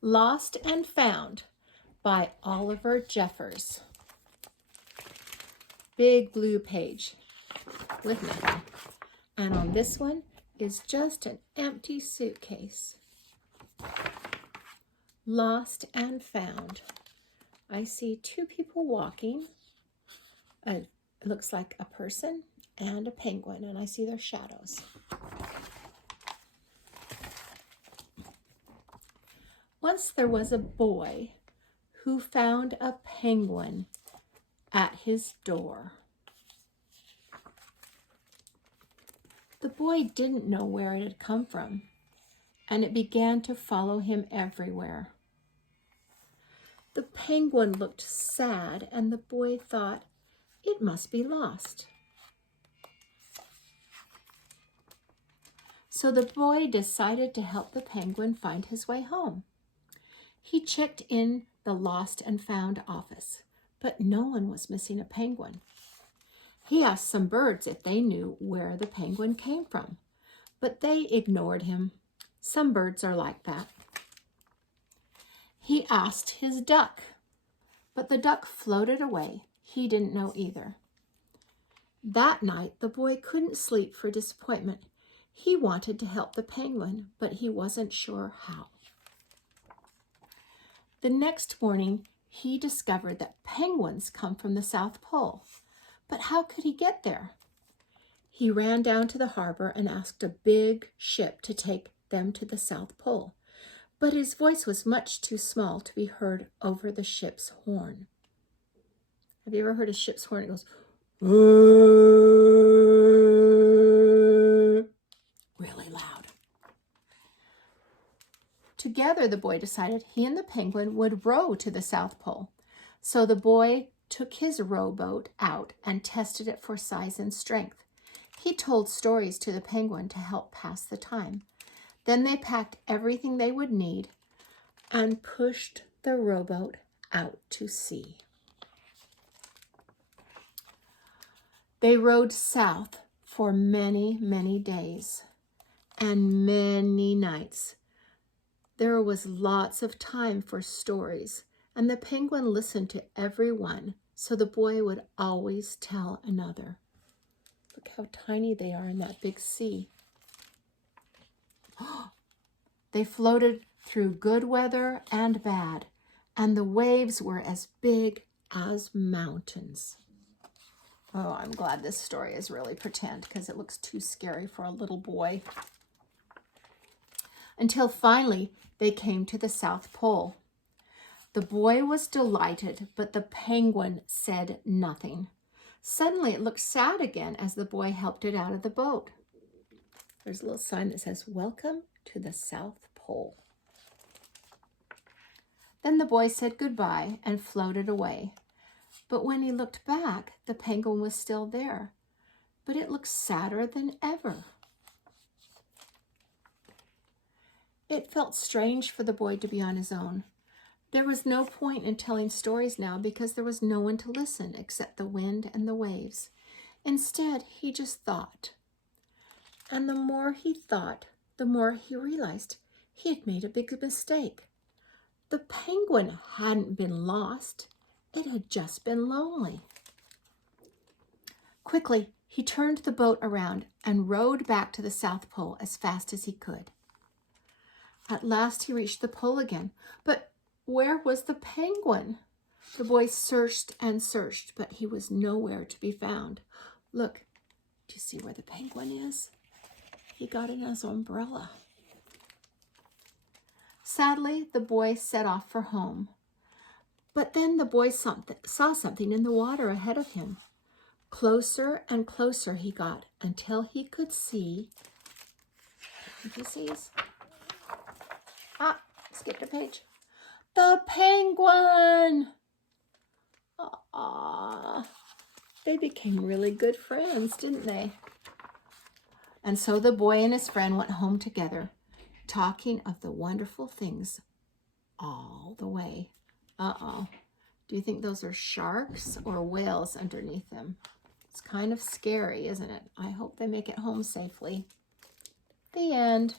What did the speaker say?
Lost and Found by Oliver Jeffers. Big blue page with nothing. And on this one is just an empty suitcase. Lost and Found. I see two people walking. It looks like a person and a penguin, and I see their shadows. Once there was a boy who found a penguin at his door. The boy didn't know where it had come from, and it began to follow him everywhere. The penguin looked sad, and the boy thought, it must be lost. So the boy decided to help the penguin find his way home. He checked in the Lost and Found office, but no one was missing a penguin. He asked some birds if they knew where the penguin came from, but they ignored him. Some birds are like that. He asked his duck, but the duck floated away. He didn't know either. That night, the boy couldn't sleep for disappointment. He wanted to help the penguin, but he wasn't sure how. The next morning, he discovered that penguins come from the South Pole. But how could he get there? He ran down to the harbor and asked a big ship to take them to the South Pole. But his voice was much too small to be heard over the ship's horn. Have you ever heard a ship's horn? It goes, really loud. Together, the boy decided he and the penguin would row to the South Pole. So the boy took his rowboat out and tested it for size and strength. He told stories to the penguin to help pass the time. Then they packed everything they would need and pushed the rowboat out to sea. They rowed south for many, many days and many nights. There was lots of time for stories, and the penguin listened to every one, so the boy would always tell another. Look how tiny they are in that big sea. They floated through good weather and bad, and the waves were as big as mountains. Oh, I'm glad this story is really pretend because it looks too scary for a little boy. Until finally they came to the South Pole. The boy was delighted, but the penguin said nothing. Suddenly it looked sad again as the boy helped it out of the boat. There's a little sign that says, "Welcome to the South Pole." Then the boy said goodbye and floated away. But when he looked back, the penguin was still there, but it looked sadder than ever. It felt strange for the boy to be on his own. There was no point in telling stories now because there was no one to listen except the wind and the waves. Instead, he just thought. And the more he thought, the more he realized he had made a big mistake. The penguin hadn't been lost. It had just been lonely. Quickly, he turned the boat around and rowed back to the South Pole as fast as he could. At last he reached the pole again, but where was the penguin? The boy searched and searched, but he was nowhere to be found. Look, do you see where the penguin is? He got in his umbrella. Sadly, the boy set off for home. But then the boy saw something in the water ahead of him. Closer and closer he got until he could see. He sees. Skipped a page. The penguin! Aww. They became really good friends, didn't they? And so the boy and his friend went home together, talking of the wonderful things all the way. Uh-oh. Do you think those are sharks or whales underneath them? It's kind of scary, isn't it? I hope they make it home safely. The end.